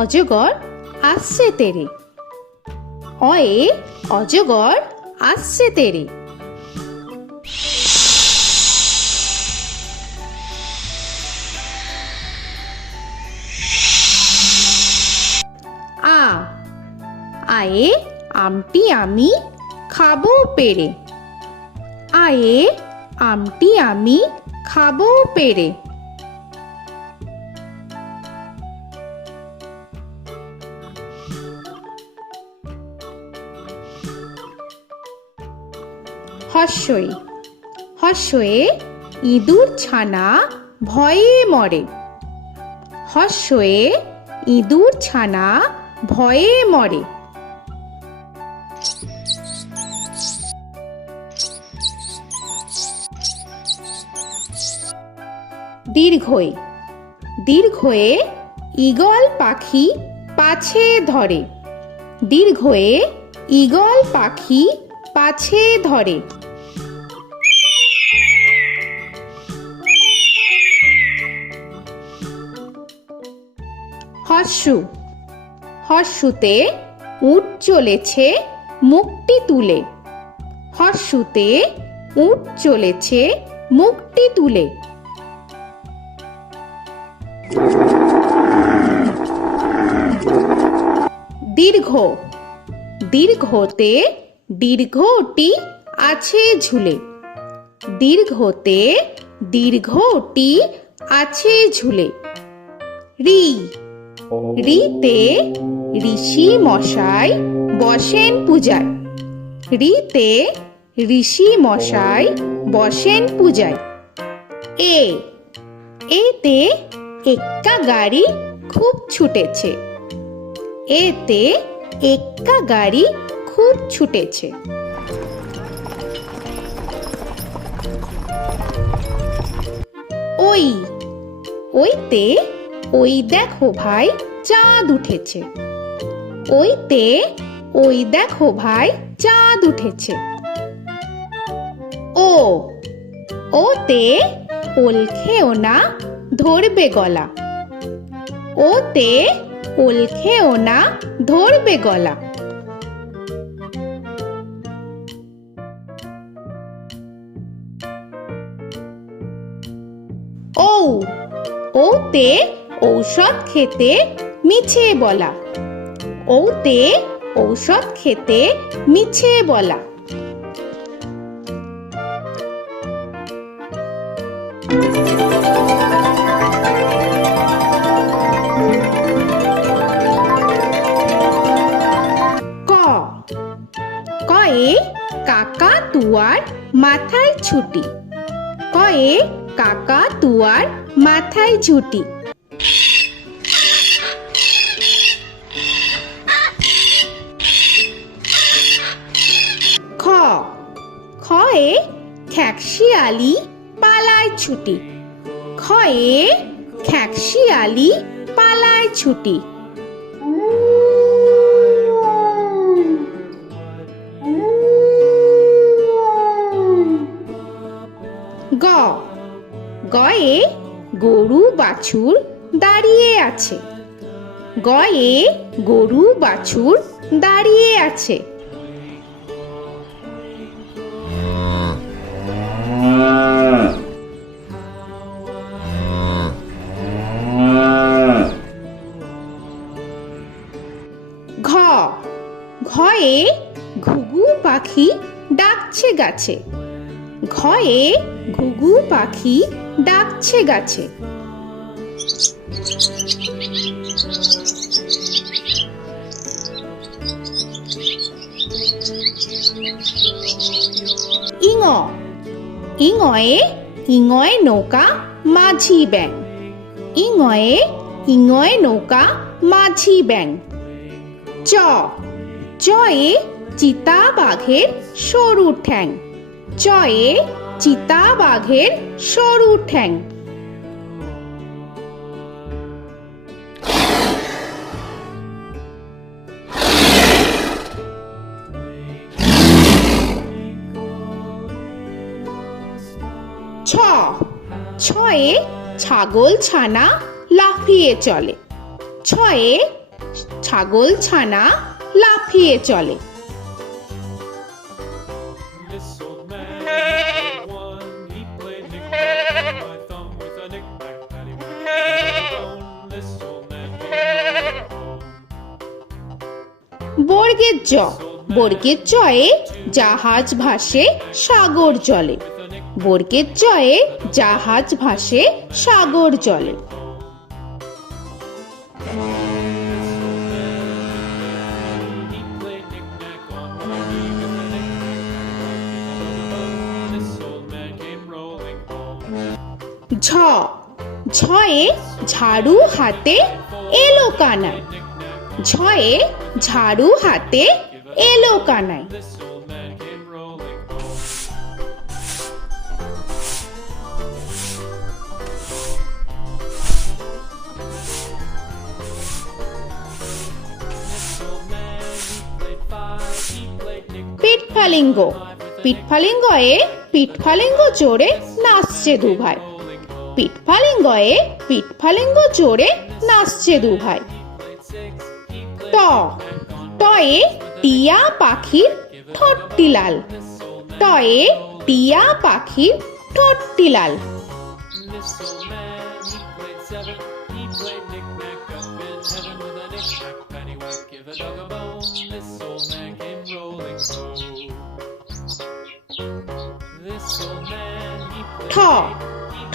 অজগর আসছে তেরে। অয়ে অজগর আসছে তেরে। আ আয়ে আমটি আমি খাবো পেরে। আয়ে আমটি আমি খাবো পেরে। হর্ষই হর্ষয়ে ইঁদুর ছানা ভয়ে মরে। হর্ষয়ে ইঁদুর ছানা ভয়ে মরে। দীর্ঘই দীর্ঘয়ে ঈগল পাখি পাছে ধরে। দীর্ঘয়ে ঈগল পাখি পাছে ধরে। হর্ষু হর্ষুতে উট চলেছে মুখটি তুলে। হর্ষুতে উট চলেছে মুখটি তুলে। দীর্ঘ দীর্ঘতে দীর্ঘটি আছে ঝুলে। দীর্ঘতে দীর্ঘটি আছে ঝুলে। রি রিতে ঋষি মশাই বসেন পূজায়। রিতে ঋষি মশাই বসেন পূজায়। এ এতে এক্কা গাড়ি খুব ছুটেছে। এতে এক্কা গাড়ি খুব ছুটেছে। ওই ওইতে ওই দেখো ভাই চাঁদ উঠেছে। ওইতে ওই দেখো ভাই চাঁদ উঠেছে। ও ওতে ওল খেও না ধরবে গলা। ওতে ওল খেও না ধরবে গলা। ঔ ওতে ঔষধ খেতে মিছে বলা। ওতে ঔষধ খেতে মিছে বলা। ক কয়ে কাকা তুয়ার মাথায় ছুটি। কয়ে কাকা তুয়ার মাথায় ঝুটি। খ খয়ে খ্যাকশিয়ালি পালায় ছুটি। খয়ে খ্যাকশিয়ালি পালায় ছুটি। গ গয়ে গরু বাছুর দাঁড়িয়ে আছে। গয়ে গরু বাছুর দাঁড়িয়ে আছে। ঘ ঘয়ে ঘুঘু পাখি ডাকছে গাছে। ঘয়ে ঘুঘু পাখি ডাকছে গাছে। ইঙ ইঙয়ে ইঙয়ে নৌকা মাঝি ব্যাং। ইঙয়ে ইঙয়ে নৌকা মাঝি ব্যাং। চ চয়ে চিতা বাঘের সরু ঠ্যাং। চয়ে চিতা বাঘের সরু ঠ্যাং। ছ ছয়ে ছাগল ছানা লাফিয়ে চলে। ছয়ে ছাগল ছানা লাফিয়ে চলে। This old man had one. He played knick-knack on my thumb with a knick-knack, paddywhack, bone. This old man came home. বর্গের জ, বর্গের জয়ে জাহাজ ভাসে সাগর জলে। বর্গের জয়ে জাহাজ ভাসে সাগর জলে। He played knick-knack on Barbie with a knick-knack, this old man came rolling home. ঝ, ঝয়ে ঝাড়ু হাতে এলো কানাই। ঝয়ে ঝাড়ু হাতে এলো Kanai. This old man came rolling home. This old man, he played five. He played knick-knack. পিঠফালিঙ্গ, পিঠফালিঙ্গয়ে পিঠফালিঙ্গ জোরে নাচছে দুভাই। পিঠফালিঙ্গয়ে পিঠফালিঙ্গ জোরে নাচছে দুভাই। ট, টয়ে টিয়া পাখির ঠোঁটটি লাল। টয়ে টিয়া পাখির ঠোঁটটি লাল। This old man, he played seven. He played knick-knack up in heaven with a knick-knack, paddywhack, give a dog a bone. This old man came rolling home. This old man, he ঠ, played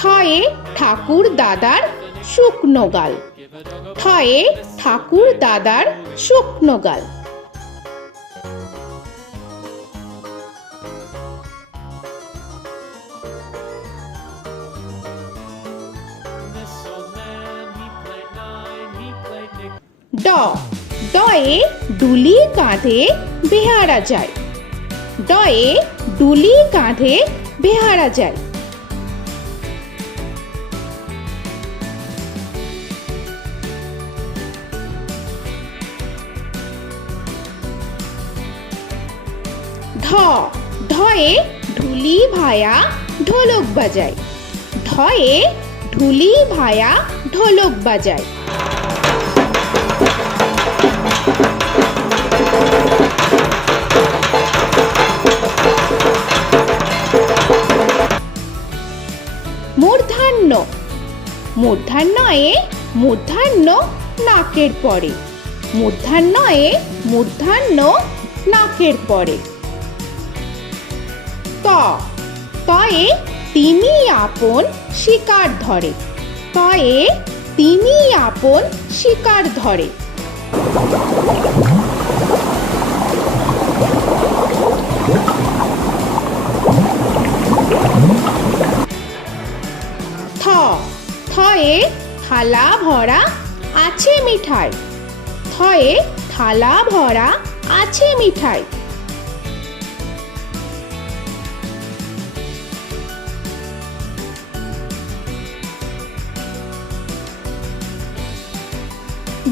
ঠয়ে ঠাকুর দাদার শুকনো গাল। give a dog a ঠয়ে ঠাকুর দাদার শুকনো গাল। This old man, he played nine. He played knick. ড, ডয়ে ডুলি কাঁধে বেহারা যায়। ডয়ে ডুলি কাঁধে বেহারা যায়। ঢ, ঢয়ে ঢুলি ভায়া ঢোলক বাজায়। ঢয়ে ঢুলি ভায়া ঢোলক বাজায়। মূর্ধন্য, মূর্ধন্যয়ে মূর্ধন্য নাকের পরে। মূর্ধন্যয়ে মূর্ধন্য নাকের পরে। ত, তয়ে তিনি আপন শিকার ধরে। তয়ে তিনি আপন শিকার ধরে। থ, থয়ে থালা ভরা আছে মিঠাই। থয়ে থালা ভরা আছে মিঠাই।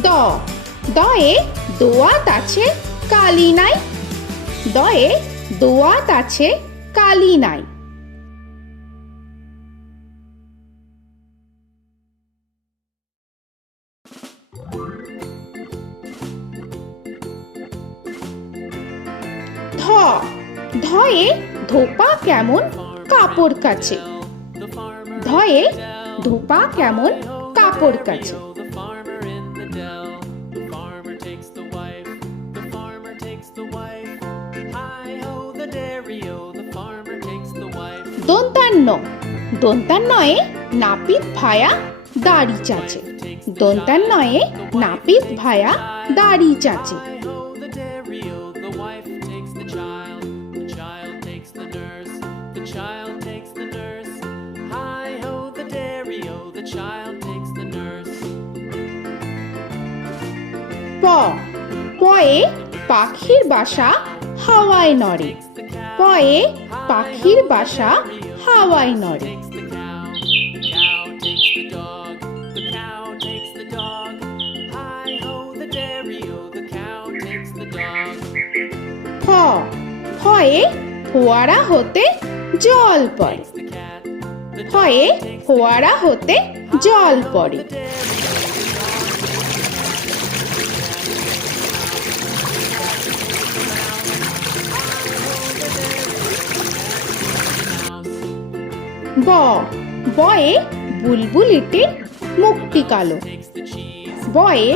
দ, দয়ে দোয়াত আছে কালি নাই। দয়ে দোয়াত আছে কালি নাই। ধ, ধয়ে ধোপা কেমন কাপড় কাচে। ধয়ে ধোপা কেমন কাপড় কাচে। The farmer in the dell. The farmer takes the wife. The farmer takes the wife. Hi ho, the dairy-o. The farmer takes the wife. দন্তান্ন, দন্তান্নয়ে নাপিত ভায়া দাড়ি চাচে। দন্তান্নয়ে নাপিত ভায়া দাড়ি চাচে। Hi ho, the dairy-o. The wife takes the child. The child takes the nurse. The child takes the nurse. Hi ho, the dairy-o. The child takes the nurse. প, পয়ে পাখির বাসা হাওয়ায় নড়ে। পয়ে পাখির বাসা হাওয়ায় নড়ে। Takes the cow. The cow takes the dog. The cow takes the dog. Hi ho, the dairy-o. The cow takes the dog. ফ, ফয়ে ফোয়ারা হতে জল পড়ে। The cat. The ফয়ে ফোয়ারা হতে জল পড়ে। dairy-o. The dog. ব বয়ে বুলবুলিটির মুখটি কালো। Takes the cheese. বয়ে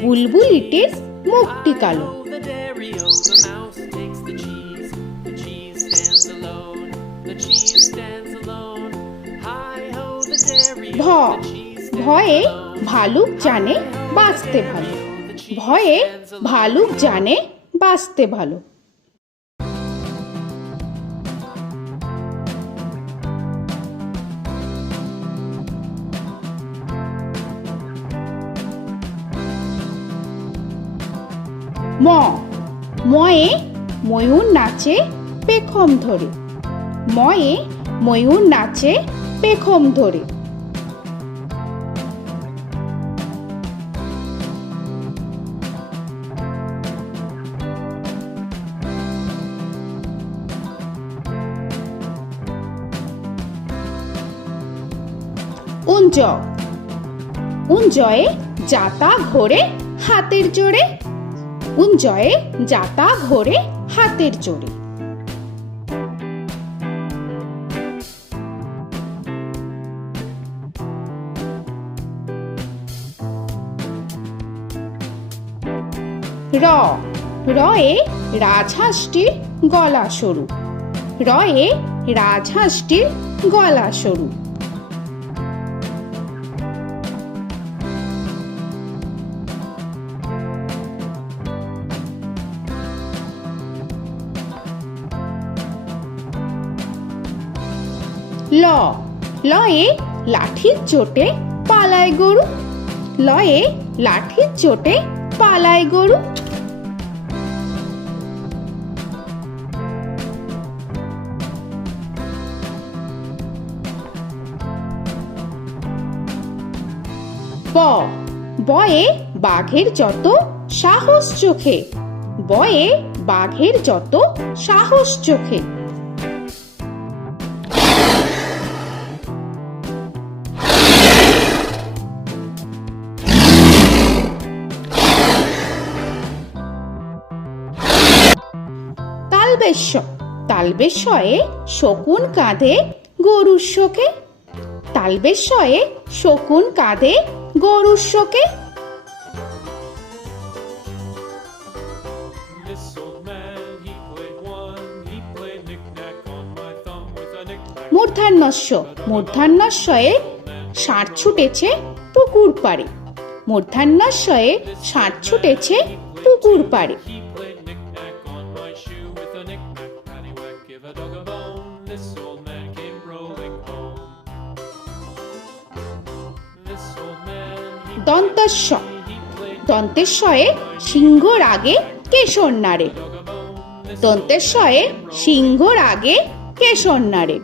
বুলবুলিটির মুখটি কালো। The dairy o, the mouse takes the cheese. The cheese stands alone. The cheese stands alone. Hi ho, the dairy ভ o, the cheese stands ভয়ে alone. ভালুক জানে বাঁচতে ভালো। ভয়ে ভালুক জানে বাঁচতে ভালো। ম ময়ে ময়ূর নাচে পেখম ধরে। ময়ে ময়ূর নাচে পেখম ধরে। উঞ্জ উঞ্জয়ে যাতা ঘোরে হাতের জোরে। উঞ্জয়ে যাতা ঘোরে হাতের জোরে। র রয়ে রাজহাঁসটির গলা সরু। রয়ে রাজহাঁসটির গলা সরু। ল লয়ে লাঠির চোটে পালায় গরু। লয়ে লাঠির চোটে পালায় গরু। ব বয়ে বাঘের যত সাহস চোখে। বয়ে বাঘের যত সাহস চোখে। তালবেশ্য তালবেশ্যয়ে শকুন কাঁধে গরুর শোকে। তালবেশ্যয়ে শকুন কাঁধে গরুর শোকে। This old man, he played one. He played knick-knack on my thumb with a knick-knack. মূর্ধন্যস্য মূর্ধন্যস্বয়ে ষাঁড় ছুটেছে পুকুর পাড়ে। মূর্ধন্যস্বয়ে ষাঁড় ছুটেছে পুকুর পাড়ে। He played knick-knack on my shoe with a knick-knack, paddywhack, give a dog a bone. This old man came rolling home. This old man, he দন্তস্ব played দন্তেশ্বয়ে সিংহর আগে কেশর নাড়ে। dog a bone. This দন্তেশ্বয়ে সিংহর আগে কেশর নাড়ে। he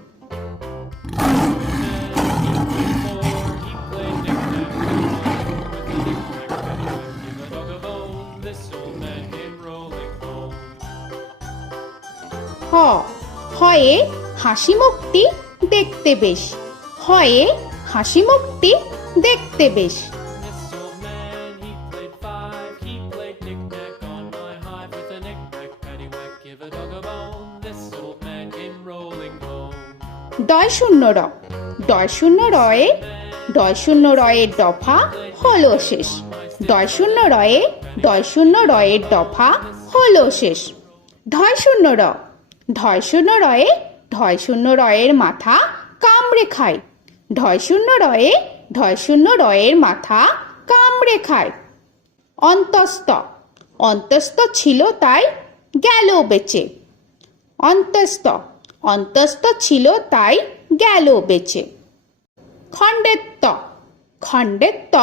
played knick-knack with a knick-knack, paddywhack, give a dog a bone. This old man came rolling home. হ হয়ে হাসি মুখটি দেখতে বেশ। হয়ে হাসি মুখটি দেখতে বেশ। This old man, he played five. He played knick-knack on my hive with a knick-knack, paddywhack, give a dog a bone. This old man came rolling home. ডয় শূন্য র ডয় শূন্য রয়ে ডয় শূন্য রয়ের দফা হলো শেষ। ডয় শূন্য রয়ে ডয় শূন্য রয়ের দফা হলো শেষ। ঢয় শূন্য র ঢয় শূন্য রয়ে ঢয় শূন্য রয়ের মাথা কামড়ে খায়। ঢয় শূন্য রয়ে ঢয় শূন্য রয়ের মাথা কামড়ে খায়। অন্তস্থ অন্তস্থ ছিল তাই গেল বেঁচে। অন্তস্থ অন্তস্থ ছিল তাই গেল বেঁচে। খণ্ডেত্ব খণ্ডেত্ব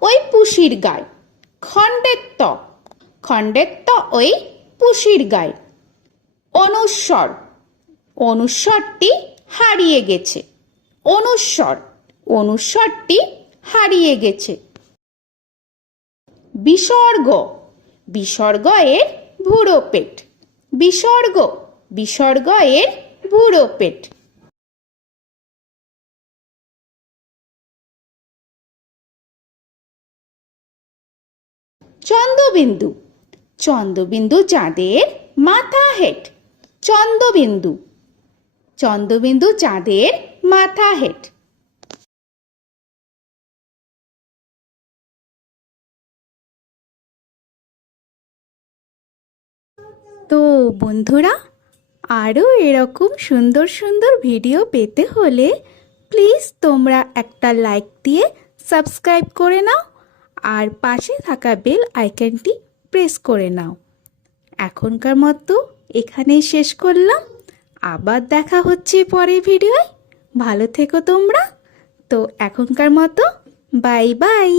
ওই পুষির গায়। খণ্ডেত্ব খণ্ডেত্ব ওই পুষির গায়। অনুস্বর অনুস্বরটি হারিয়ে গেছে। অনুস্বর অনুস্বরটি হারিয়ে গেছে। বিসর্গ বিসর্গ এর ভুরো পেট। বিসর্গ বিসর্গ এর ভুরো পেট। চন্দ্রবিন্দু চন্দ্রবিন্দু চাঁদের মাথা হেট। চন্দ্রবিন্দু চন্দ্রবিন্দু চাঁদের মাথা হেড। তো বন্ধুরা, আরও এরকম সুন্দর সুন্দর ভিডিও পেতে হলে প্লিজ তোমরা একটা লাইক দিয়ে সাবস্ক্রাইব করে নাও আর পাশে থাকা বেল আইকনটি প্রেস করে নাও। এখনকার মতো এখানেই শেষ করলাম, আবার দেখা হচ্ছে পরের ভিডিওয়। ভালো থেকো তোমরা। তো এখনকার মতো বাই বাই।